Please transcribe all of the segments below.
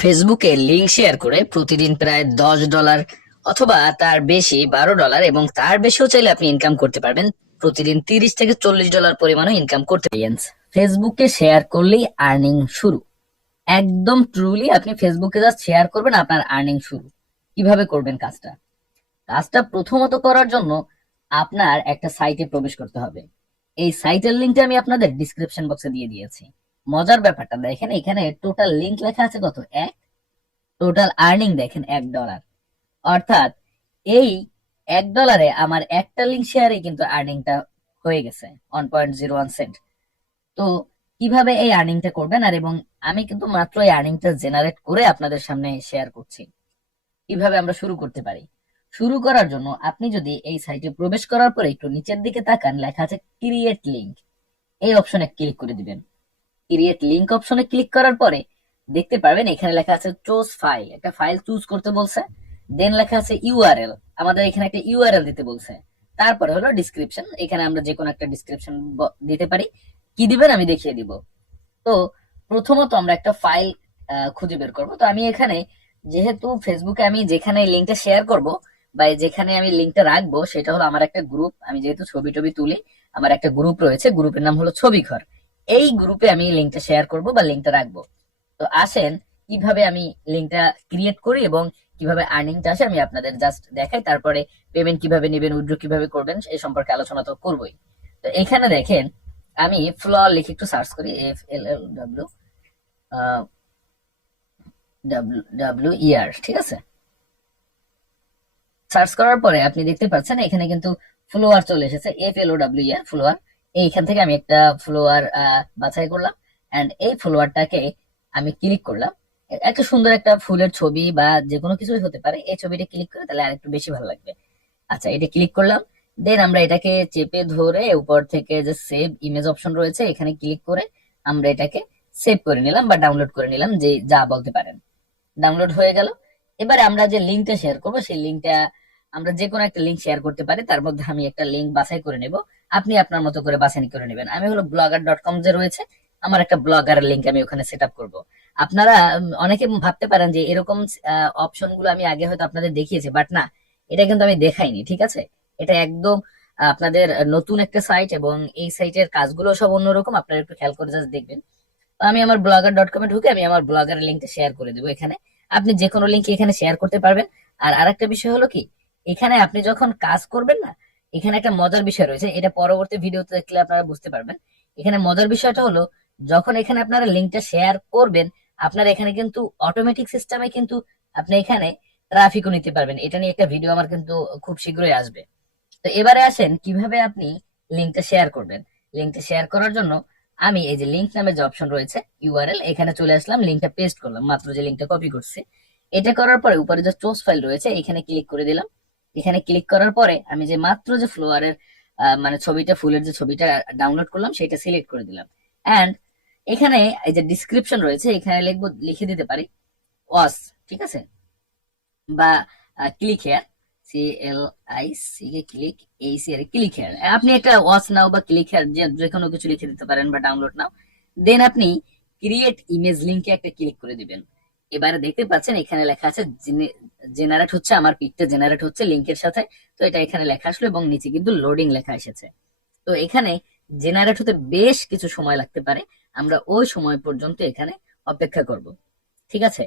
ফেসবুকে link share করে প্রতিদিন প্রায় $10 অথবা তার বেশি $12 এবং তার বেশিও চাইলে আপনি ইনকাম করতে পারবেন। প্রতিদিন $30 থেকে $40 পরিমাণও ইনকাম করতে পারেন। ফেসবুকে শেয়ার করলেই আর্নিং শুরু। একদম ট্রুলি আপনি ফেসবুকে জাস্ট শেয়ার করবেন, আপনার আর্নিং শুরু। কিভাবে করবেন কাজটা? প্রথমত করার জন্য আপনার একটা সাইটে প্রবেশ করতে হবে। এই সাইটের লিঙ্কটা আমি আপনাদের ডিসক্রিপশন বক্সে দিয়ে দিয়েছি। মজার ব্যাপারটা দেখেন, এখানে টোটাল লিংক লেখা আছে কত? এক। টোটাল আর্নিং দেখেন $1। অর্থাৎ এই $1 আমার একটা লিঙ্ক শেয়ারে কিন্তু আর্নিংটা হয়ে গেছে 1.01 সেন্ট। তো কিভাবে এই আর্নিংটা করবেন, আর এবং আমি কিন্তু মাত্র এই আর্নিংটা জেনারেট করে আপনাদের সামনে শেয়ার করছি। কিভাবে আমরা শুরু করতে পারি? শুরু করার জন্য আপনি যদি এই সাইটে প্রবেশ করার পরে একটু নিচের দিকে তাকান, লেখা আছে ক্রিয়েট লিংক। এই অপশনে ক্লিক করে দিবেন। ক্রিয়েট লিংক অপশনে ক্লিক করার পরে দেখতে পারবেন এখানে লেখা আছে চুজ ফাইল। একটা ফাইল চুজ করতে বলছে। দেন লেখা আছে ইউআরএল। আমাদের এখানে একটা ইউআরএল দিতে বলছে। তারপরে হলো ডিসক্রিপশন। এখানে আমরা যে কোনো একটা ডিসক্রিপশন দিতে পারি। কি দিবেন আমি দেখিয়ে দিব। তো প্রথমত আমরা একটা ফাইল খুঁজে বের করব। তো আমি এখানে, যেহেতু ফেসবুকে আমি যেখানে লিঙ্কটা শেয়ার করব বা যেখানে আমি লিঙ্কটা রাখবো সেটা হলো আমার একটা গ্রুপ। আমি যেহেতু ছবি টবি তুলি, আমার একটা গ্রুপ রয়েছে। গ্রুপের নাম হলো ছবি ঘর। এই গ্রুপে আমি লিঙ্কটা শেয়ার করব বা লিঙ্কটা রাখবো। তো আসেন কিভাবে আমি লিঙ্কটা ক্রিয়েট করি এবং কিভাবে আর্নিংটা আসে আমি আপনাদের জাস্ট দেখাই। তারপরে পেমেন্ট কিভাবে নেবেন, উইথড্র কিভাবে করবেন এই সম্পর্কে আলোচনা তো করবোই। তো এখানে দেখেন আমি ফ্লোর লিখে একটু সার্চ করি, FLLW WER, ঠিক আছে। সার্চ করার পরে আপনি দেখতে পাচ্ছেন এখানে কিন্তু ফ্লোয়ার চলে এসেছে, FLOWER ফ্লোয়ার। এইখান থেকে আমি একটা ফ্লোয়ার বাছাই করলাম এন্ড এই ফ্লোয়ারটাকে আমি ক্লিক করলাম। একটা সুন্দর একটা ফুলের ছবি বা যে কোনো কিছুই হতে পারে, এই ছবিটা ক্লিক করে তাহলে আরেকটু বেশি ভালো লাগবে। আচ্ছা, এটা ক্লিক করলাম। দেন আমরা এটাকে চেপে ধরে উপর থেকে যে সেভ ইমেজ অপশন রয়েছে এখানে ক্লিক করে আমরা এটাকে সেভ করে নিলাম বা ডাউনলোড করে নিলাম, যে যা বলতে পারেন। ডাউনলোড হয়ে গেল। এবারে আমরা যে লিঙ্কটা শেয়ার করব সেই লিঙ্কটা আমরা যে কোনো একটা লিঙ্ক শেয়ার করতে পারি। তার মধ্যে আমি একটা লিঙ্ক বাছাই করে নেব। আপনি আপনার মতো করে বাছাই করে নেবেন। আমি হলো blogger.com যে রয়েছে, আমার একটা ব্লগারের লিঙ্ক আমি ওখানে সেট আপ করবো। আপনারা অনেকে ভাবতে পারেন যে এরকম অপশন গুলো আমি আগে হয়তো আপনাদের দেখিয়েছি, বাট না, এটা কিন্তু আমি দেখাইনি, ঠিক আছে। এটা একদম আপনাদের নতুন একটা সাইট এবং এই সাইটের কাজগুলো সব অন্যরকম। আপনারা একটু খেয়াল করে জাস্ট দেখবেন। তো আমি আমার blogger.com এ ঢুকে আমি আমার ব্লগারের লিঙ্কটা শেয়ার করে দেবো এখানে। আপনি যে কোনো লিঙ্ক এখানে শেয়ার করতে পারবেন। আর আরেকটা বিষয় হলো কি, এখানে আপনি যখন কাজ করবেন না, এখানে একটা মজার বিষয় রয়েছে, এটা পরবর্তী ভিডিওতে দেখলে আপনারা বুঝতে পারবেন। এখানে মজার বিষয়টা হলো, যখন এখানে আপনারা লিঙ্কটা শেয়ার করবেন, আপনারা এখানে কিন্তু অটোমেটিক সিস্টেমে কিন্তু আপনি এখানে ট্রাফিকও নিতে পারবেন। এটা নিয়ে একটা ভিডিও আমার কিন্তু খুব শীঘ্রই আসবে। তো এবারে আসেন কিভাবে আপনি লিঙ্কটা শেয়ার করবেন। লিঙ্কটা শেয়ার করার জন্য আমি এই যে লিঙ্ক নামে যে অপশন রয়েছে ইউআরএল, এখানে চলে আসলাম, লিঙ্কটা পেস্ট করলাম, মাত্র যে লিঙ্কটা কপি করছি। এটা করার পরে উপরে যে চুজ ফাইল রয়েছে এখানে ক্লিক করে দিলাম। এখানে ক্লিক করার পরে আমি যে মাত্র যে ফ্লোয়ারের মানে ছবিটা, ফুলের যে ছবিটা ডাউনলোড করলাম সেটা সিলেক্ট করে দিলাম। এন্ড এখানে এই যে ডিসক্রিপশন রয়েছে এখানে লিখবো, লিখে দিতে পারি ওয়াস, ঠিক আছে, বা click here, CLIC K click, AC এর ক্লিক হেয়ার। আপনি একটা ওয়াচ নাও বা ক্লিক হেয়ার যে কোনো কিছু লিখে দিতে পারেন বা ডাউনলোড নাও। দেন আপনি ক্রিয়েট ইমেজ লিংকে একটা ক্লিক করে দিবেন। এবারে দেখতে পাচ্ছেন এখানে লেখা আছে জেনারেট হচ্ছে, আমার পিকটা জেনারেট হচ্ছে লিংকের সাথে। তো এটা এখানে লেখা আসলো এবং নিচে কিন্তু লোডিং লেখা এসেছে। তো এখানে জেনারেট হতে বেশ কিছু সময় লাগতে পারে। আমরা ওই সময় পর্যন্ত এখানে অপেক্ষা করব, ঠিক আছে।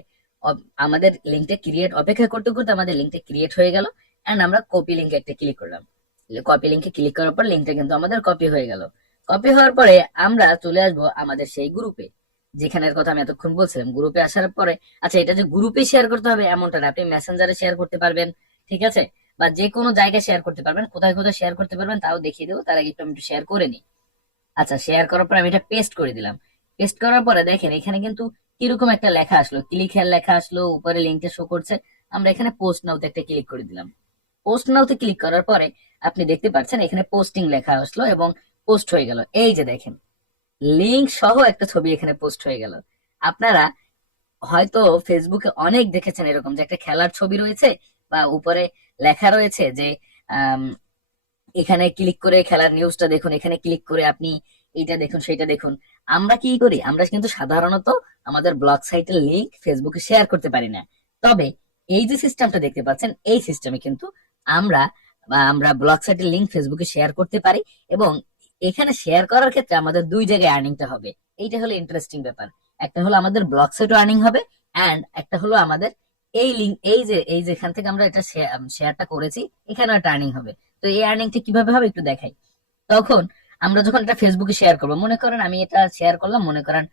আমাদের লিঙ্কটা ক্রিয়েট, অপেক্ষা করতে করতে আমাদের লিঙ্কটা ক্রিয়েট হয়ে গেল। এন্ড আমরা কপি লিঙ্কে একটা ক্লিক করলাম। কপি লিঙ্কে ক্লিক করার পর লিঙ্কটা কিন্তু আমাদের কপি হয়ে গেল। কপি হওয়ার পরে আমরা চলে আসবো আমাদের সেই গ্রুপে, যেখানের কথা আমি এতক্ষণ বলছিলাম। গ্রুপে আসার পরে, আচ্ছা, এটা যে গ্রুপে শেয়ার করতে হবে এমনটা না, আপনি মেসেঞ্জারে শেয়ার করতে পারবেন, ঠিক আছে, বা যে কোনো জায়গায় শেয়ার করতে পারবেন। কোথায় কোথায় শেয়ার করতে পারবেন তাও দেখিয়ে দেবো, তার আগে একটু আমি একটু শেয়ার করে নিই। আচ্ছা, শেয়ার করার পর আমি এটা পেস্ট করে দিলাম। পেস্ট করার পরে দেখেন এখানে কিন্তু কিরকম একটা লেখা আসলো, ক্লিক হেয়ার লেখা আসলো, উপরে লিঙ্কটা শো করছে। আমরা এখানে পোস্ট নাওতে একটা ক্লিক করে দিলাম। পোস্ট নাওতে ক্লিক করার পরে আপনি দেখতে পাচ্ছেন এখানে পোস্টিং লেখা আসলো এবং পোস্ট হয়ে গেল। এই যে দেখেন লিঙ্ক সহ একটা ছবি এখানে পোস্ট হয়ে গেল। আপনারা হয়তো ফেসবুকে অনেক দেখেছেন এরকম, যে একটা খেলার ছবি রয়েছে বা উপরে লেখা রয়েছে যে এখানে ক্লিক করে খেলার নিউজটা দেখুন, এখানে ক্লিক করে আপনি এইটা দেখুন সেটা দেখুন। আমরা কি করি, আমরা কিন্তু সাধারণত আমাদের ব্লগ সাইটের লিংক ফেসবুকে শেয়ার করতে পারি না। তবে এই যে সিস্টেমটা দেখতে পাচ্ছেন, এই সিস্টেমে কিন্তু আমরা আমরা ব্লগ সাইটের লিংক ফেসবুকে শেয়ার করতে পারি, এবং এখানে শেয়ার করার ক্ষেত্রে আমাদের দুই জায়গায় আর্নিংটা হবে। এইটা হলো ইন্টারেস্টিং ব্যাপার। একটা হলো আমাদের ব্লগ সাইটও আর্নিং হবে, এন্ড একটা হলো আমাদের এই লিঙ্ক, এই যেখান থেকে আমরা এটা শেয়ারটা করেছি, এখানেও একটা আর্নিং হবে। তো এই আর্নিংটা কিভাবে হবে একটু দেখাই। তখন আমরা যখন এটা ফেসবুকে শেয়ার করবো, মনে করেন আমি এটা শেয়ার করলাম, মনে করেন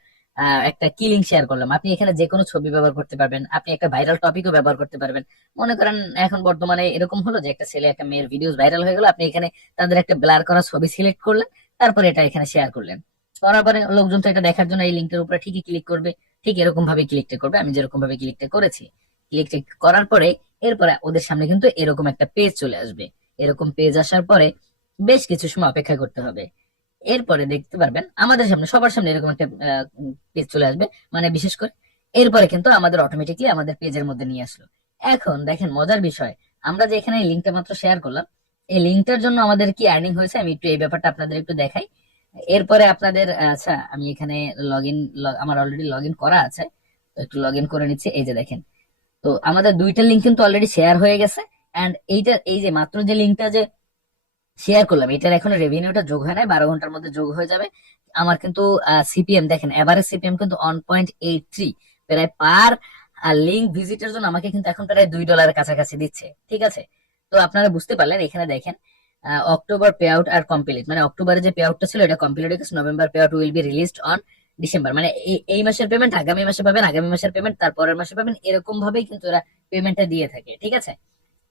একটা কি লিঙ্ক শেয়ার করলাম, আপনি এখানে যে কোনো ছবি ব্যবহার করতে পারবেন, আপনি একটা ভাইরাল টপিকও ব্যবহার করতে পারবেন। মনে করেন এখন বর্তমানে এরকম হলো যে একটা ছেলে একটা মেয়ের ভিডিওস ভাইরাল হয়ে গেল, আপনি এখানে তাদের একটা ব্লার করা ছবি সিলেক্ট করলেন, তারপরে এটা এখানে শেয়ার করলেন। করার পরে লোকজন তো এটা দেখার জন্য এই লিঙ্কের উপরে ঠিকই ক্লিক করবে, ঠিক এরকম ভাবে ক্লিকটা করবে, আমি যেরকম ভাবে ক্লিকটা করেছি। ক্লিকটা করার পরে এরপরে ওদের সামনে কিন্তু এরকম একটা পেজ চলে আসবে। এরকম পেজ আসার পরে বেশ কিছু সময় অপেক্ষা করতে হবে। এরপরে দেখতে পারবেন আমাদের সামনে, সবার সামনে এরকম একটা পেজ চলে আসবে, মানে বিশেষ করে এরপরে কিন্তু আমাদের অটোমেটিকলি আমাদের পেজের মধ্যে নিয়ে আসলো। এখন দেখেন মজার বিষয়, আমরা যে এখানে লিঙ্কটা মাত্র শেয়ার করলাম, এই লিঙ্কটার জন্য আমাদের কি আর্নিং হয়েছে আমি একটু এই ব্যাপারটা আপনাদের একটু দেখাই। এরপরে আপনাদের আচ্ছা, আমি এখানে লগ ইন, আমার অলরেডি লগ ইন করা আছে, তো একটু লগ ইন করে নিচ্ছি। এই যে দেখেন, তো আমাদের দুইটা লিঙ্ক কিন্তু অলরেডি শেয়ার হয়ে গেছে। এন্ড এইটা, এই যে মাত্র যে লিঙ্কটা যে শেয়ার করলাম, এটার এখন রেভিনিউটা যোগ হয় না, 12 ঘন্টার মধ্যে যোগ হয়ে যাবে। আমার কিন্তু সিপিএম দেখেন, এভারেজ সিপিএম কিন্তু 1.83, প্রায় পার লিঙ্ক ভিজিটের জন্য আমাকে কিন্তু এখন প্রায় $2 কাছাকাছি দিচ্ছে। ঠিক আছে, তো আপনারা বুঝতে পারলেন। এখানে দেখেন অক্টোবর পে আউট আর কমপ্লিট, মানে অক্টোবরে যে পে আউটটা ছিল এটা কমপ্লিট হয়ে গেছে। November pay out will be released on December, মানে এই মাসের পেমেন্ট আগামী মাসে পাবেন, আগামী মাসের পেমেন্ট তারপরের মাসে পাবেন, এরকম ভাবেই কিন্তু এরা পেমেন্টটা দিয়ে থাকে। ঠিক আছে,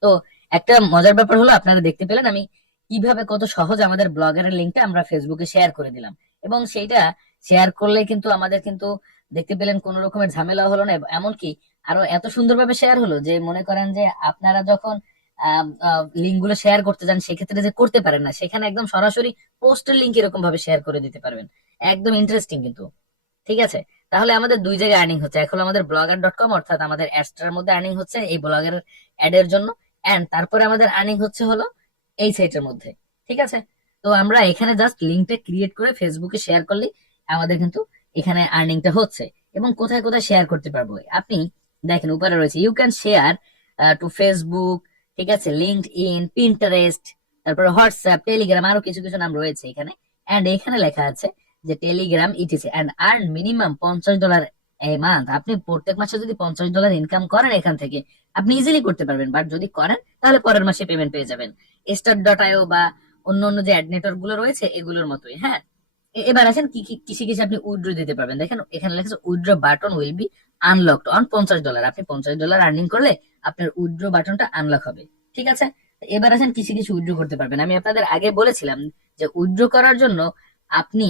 তো একটা মজার ব্যাপার হলো আপনারা দেখতে পেলেন আমি কিভাবে কত সহজ আমাদের ব্লগারের লিঙ্কটা আমরা ফেসবুকে শেয়ার করে দিলাম, এবং সেইটা শেয়ার করলে কিন্তু আমাদের কিন্তু দেখতে পেলেন কোন রকমের ঝামেলা হলো না। এমনকি আরো এত সুন্দরভাবে শেয়ার হলো যে মনে করেন যে আপনারা যখন লিঙ্ক গুলো শেয়ার করতে যান, সেক্ষেত্রে যে করতে পারেন না, সেখানে একদম সরাসরি পোস্টের লিঙ্ক এরকম ভাবে শেয়ার করে দিতে পারবেন। একদম ইন্টারেস্টিং কিন্তু। ঠিক আছে, তাহলে আমাদের দুই জায়গায় আর্নিং হচ্ছে। এখন আমাদের blogger.com অর্থাৎ আমাদের অ্যাডসটার মধ্যে আর্নিং হচ্ছে এই ব্লগের অ্যাড এর জন্য, এন্ড তারপরে আমাদের আর্নিং হচ্ছে হলো এই সাইটের মধ্যে। ঠিক আছে, তো আমরা এখানে জাস্ট লিঙ্কটা ক্রিয়েট করে ফেসবুকে শেয়ার করলেই আমাদের কিন্তু এখানে আর্নিংটা হচ্ছে। এবং কোথায় কোথায় শেয়ার করতে পারবো আপনি দেখেন, উপরে রয়েছে you can share to Facebook, ঠিক আছে, লিঙ্কড ইন, পিন্টারেস্ট, তারপরে হোয়াটসঅ্যাপ, টেলিগ্রাম, আরো কিছু কিছু নাম রয়েছে এখানে। এন্ড এখানে লেখা আছে যে Telegram ETC, and earn minimum $50 a month. আপনি প্রত্যেক মাসে যদি $50 ইনকাম করেন এখান থেকে, আপনি ইজিলি করতে পারবেন। বাট যদি করেন তাহলে পরের মাসে পেমেন্ট পেয়ে যাবেন, স্টার.আইও বা অন্য অন্য যে অ্যাড নেটওয়ার্ক গুলো রয়েছে এগুলোর মতোই। হ্যাঁ, এবার আসেন কি কি কিসে কিসে আপনি উইথড্র দিতে পারবেন। দেখেন এখানে লেখা আছে withdraw button will be unlocked on $50। আপনি $50 আর্নিং করলে আপনার উইথড্র বাটনটা আনলক হবে। ঠিক আছে, এবার আসেন কিসে কিছু উইথড্র করতে পারবেন। আমি আপনাদের আগে বলেছিলাম যে উইথড্র করার জন্য আপনি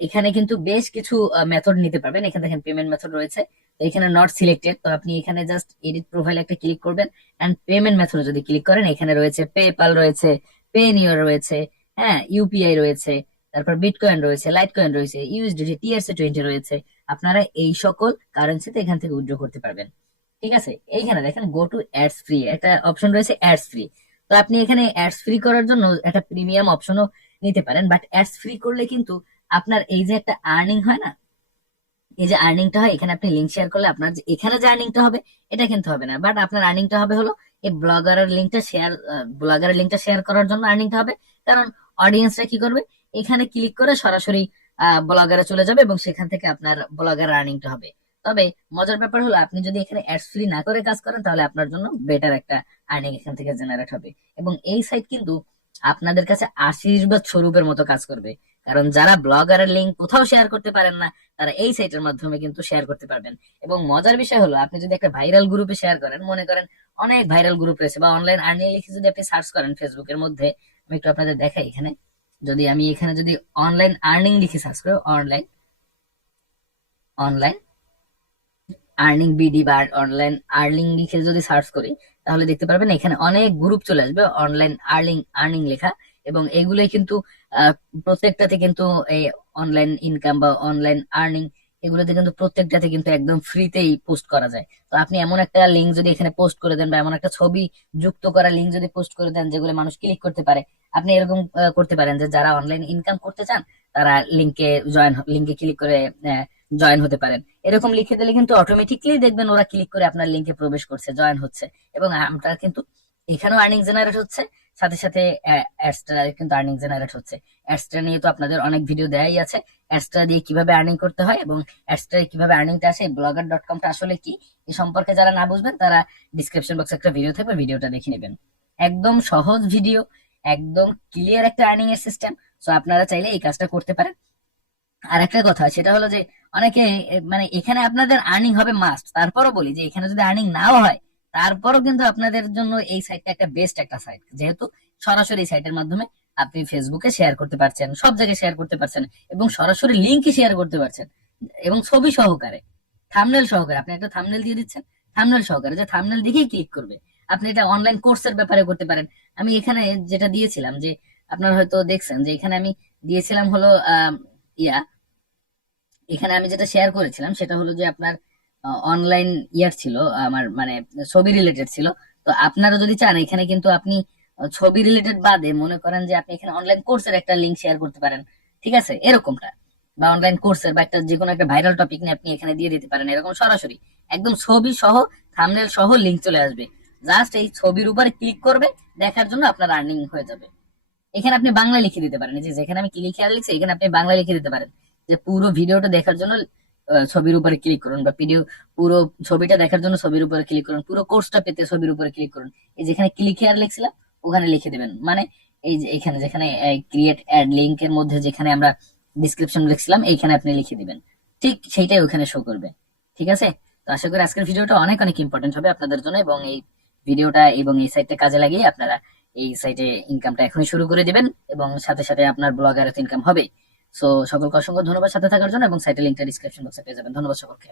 এখানে কিন্তু বেশ কিছু মেথড নিতে পারবেন। এখানে দেখেন পেমেন্ট মেথড রয়েছে, তো এখানে নট সিলেক্টেড, তো আপনি এখানে জাস্ট এডিট প্রোফাইল একটা ক্লিক করবেন, এন্ড পেমেন্ট মেথড যদি ক্লিক করেন এখানে রয়েছে পেপাল রয়েছে, পেনিওর রয়েছে, হ্যাঁ ইউপিআই রয়েছে, তারপর বিটকয়েন রয়েছে, লাইট কয়েন রয়েছে, ইউএসডিটি, টিআরসি 20 রয়েছে। আপনারা এই সকল কারেন্সিতে এখান থেকে উইথড্র করতে পারবেন। ঠিক আছে, এইখানে দেখেন গো টু অ্যাডস ফ্রি একটা অপশন রয়েছে, অ্যাডস ফ্রি। তো আপনি এখানে অ্যাডস ফ্রি করার জন্য একটা প্রিমিয়াম অপশনও নিতে পারেন। বাট অ্যাডস ফ্রি করলে কিন্তু আপনার এই যে একটা আর্নিং হয় না, এই যে আর্নিংটা হয়, এখানে আপনি লিঙ্ক শেয়ার করলে আপনার যে এখানে যে আর্নিংটা হবে এটা কিন্তু হবে না। বাট আপনার আর্নিংটা হবে হলো এই ব্লগারের লিঙ্কটা শেয়ার করার জন্য আর্নিংটা হবে। কারণ অডিয়েন্সরা কি করবে, এখানে ক্লিক করে সরাসরি ব্লগারে চলে যাবে, এবং সেখান থেকে আপনার ব্লগার আর্নিংটা হবে। তবে মজার ব্যাপার হলো আপনি যদি এখানে অ্যাডস ফ্রি না করে কাজ করেন, তাহলে আপনার জন্য বেটার একটা আর্নিং এখান থেকে জেনারেট হবে। এবং এই সাইট কিন্তু আপনাদের কাছে আশীর্বাদ স্বরূপের মতো কাজ করবে। কারণ যারা ব্লগারের লিঙ্ক কোথাও শেয়ার করতে পারেন না, তারা এই সাইটের মাধ্যমে কিন্তু শেয়ার করতে পারবেন। এবং মজার বিষয় হলো আপনি যদি একটা ভাইরাল গ্রুপে শেয়ার করেন, মনে করেন অনেক ভাইরাল গ্রুপ রয়েছে, বা অনলাইন আর্নিং লিখে যদি আপনি সার্চ করেন ফেসবুকের মধ্যে, আমি একটু আপনাদের দেখাই এখানে। যদি আমি এখানে যদি অনলাইন আর্নিং লিখে সার্চ করি, অনলাইন অনলাইন আর্নিং বিডি বা অনলাইন আর্নিং লিখে যদি সার্চ করি, তাহলে দেখতে পারবেন এখানে অনেক গ্রুপ চলে আসবে অনলাইন আর্নিং আর্নিং লেখা। এবং এগুলোই কিন্তু প্রত্যেকটাতে কিন্তু এই অনলাইন ইনকাম বা অনলাইন আর্নিং, এগুলোতে কিন্তু প্রত্যেকটাতে কিন্তু একদম ফ্রিতেই পোস্ট করা যায়। তো আপনি এমন একটা লিঙ্ক যদি এখানে পোস্ট করে দেন, বা এমন একটা ছবি যুক্ত করা লিঙ্ক যদি পোস্ট করে দেন যেগুলো মানুষ ক্লিক করতে পারে, আপনি এরকম করতে পারেন যে যারা অনলাইন ইনকাম করতে চান তারা লিঙ্কে ক্লিক করে জয়েন হতে পারেন। এরকম লিখে দিলে কিন্তু অটোমেটিকলি দেখবেন ওরা ক্লিক করে আপনার লিঙ্কে প্রবেশ করছে, জয়েন হচ্ছে, এবং আমরা কিন্তু এখানেও আর্নিং জেনারেট হচ্ছে, সাথে সাথে অ্যাডসটা কিন্তু আর্নিং জেনারেট হচ্ছে। অ্যাডসটা নিয়ে তো আপনাদের অনেক ভিডিও দেয়াই আছে, অ্যাডসটা দিয়ে কিভাবে আর্নিং করতে হয় এবং অ্যাডসটা কিভাবে আর্নিংটা আসে, blogger.com-টা আসলে কি, এই সম্পর্কে যারা না বুঝবেন তারা ডিসক্রিপশন বক্সে একটা ভিডিও থাকবে, ভিডিওটা দেখে নেবেন। একদম সহজ ভিডিও, একদম ক্লিয়ার একটা আর্নিং এর সিস্টেম। সো আপনারা চাইলে এই কাজটা করতে পারেন। আর একটা কথা সেটা হলো যে অনেকে মানে এখানে আপনাদের আর্নিং হবে মাস্ট, তারপরও বলি যে এখানে যদি আর্নিং নাও হয় তারপরও কিন্তু আপনাদের জন্য এই সাইটটা একটা বেস্ট একটা সাইট, যেহেতু সরাসরি সাইটের মাধ্যমে আপনি ফেসবুকে শেয়ার করতে পারছেন, সব জায়গায় শেয়ার করতে পারছেন, এবং সরাসরি লিঙ্কই শেয়ার করতে পারছেন, এবং ছবি সহকারে, থাম্বনেল সহকারে। আপনি একটা থাম্বনেল দিয়ে দিচ্ছেন, থাম্বনেল সহকারে, যে থাম্বনেল দেখেই ক্লিক করবে। আপনি এটা অনলাইন কোর্সের ব্যাপারে করতে পারেন। আমি এখানে যেটা দিয়েছিলাম, যে আপনারা হয়তো দেখছেন যে এখানে আমি দিয়েছিলাম হলো ইয়া এখানে আমি যেটা শেয়ার করেছিলাম সেটা হলো যে আপনার অনলাইন ইয়ার ছিল, আমার মানে ছবি রিলেটেড ছিল। তো আপনারা যদি চান এখানে কিন্তু আপনি ছবি রিলেটেড বাদে মনে করেন যে আপনি এখানে অনলাইন কোর্সের একটা লিংক শেয়ার করতে পারেন, ঠিক আছে, এরকমটা, বা অনলাইন কোর্সের বা একটা যে কোনো একটা ভাইরাল টপিক নিয়ে আপনি এখানে দিয়ে দিতে পারেন, এরকম সরাসরি একদম ছবি সহ থাম্বনেল সহ লিংক চলে আসবে। জাস্ট এই ছবির উপরে ক্লিক করবে, দেখার জন্য আপনার আর্নিং হয়ে যাবে। এখানে আপনি বাংলা লিখে দিতে পারেন, যে যেখানে আমি ক্লিক হেয়ার লিখছি এখানে আপনি বাংলা লিখে দিতে পারেন, যে পুরো ভিডিওটা দেখার জন্য ছবির উপরে ক্লিক করুন, বা পুরো ছবিটা দেখার জন্য ছবির উপরে ক্লিক করুন, পুরো কোর্সটা পেতে ছবির উপরে ক্লিক করুন। এই যেখানে ক্লিক হেয়ার লিখছিলাম ওখানে লিখে দেবেন, মানে এই যে এখানে যেখানে ক্রিয়েট অ্যাড লিংক এর মধ্যে যেখানে আমরা ডিসক্রিপশন লিখছিলাম এইখানে আপনি লিখে দিবেন, ঠিক সেইটাই ওখানে শো করবে। ঠিক আছে? তো আশা করি আজকের ভিডিওটা অনেক অনেক ইম্পর্টেন্ট হবে আপনাদের জন্য, এবং এই ভিডিওটা এবং এই সাইটটা কাজে লাগিয়ে আপনারা এই সাইটে ইনকামটা এখনই শুরু করে দিবেন, এবং সাথে সাথে আপনার ব্লগারে তো ইনকাম হবে। সো সকলকে অসংখ্য ধন্যবাদ সাথে থাকার জন্য, এবং সাইটের লিঙ্কটা ডিসক্রিপশন বক্সে পেয়ে যাবেন। ধন্যবাদ সকলকে।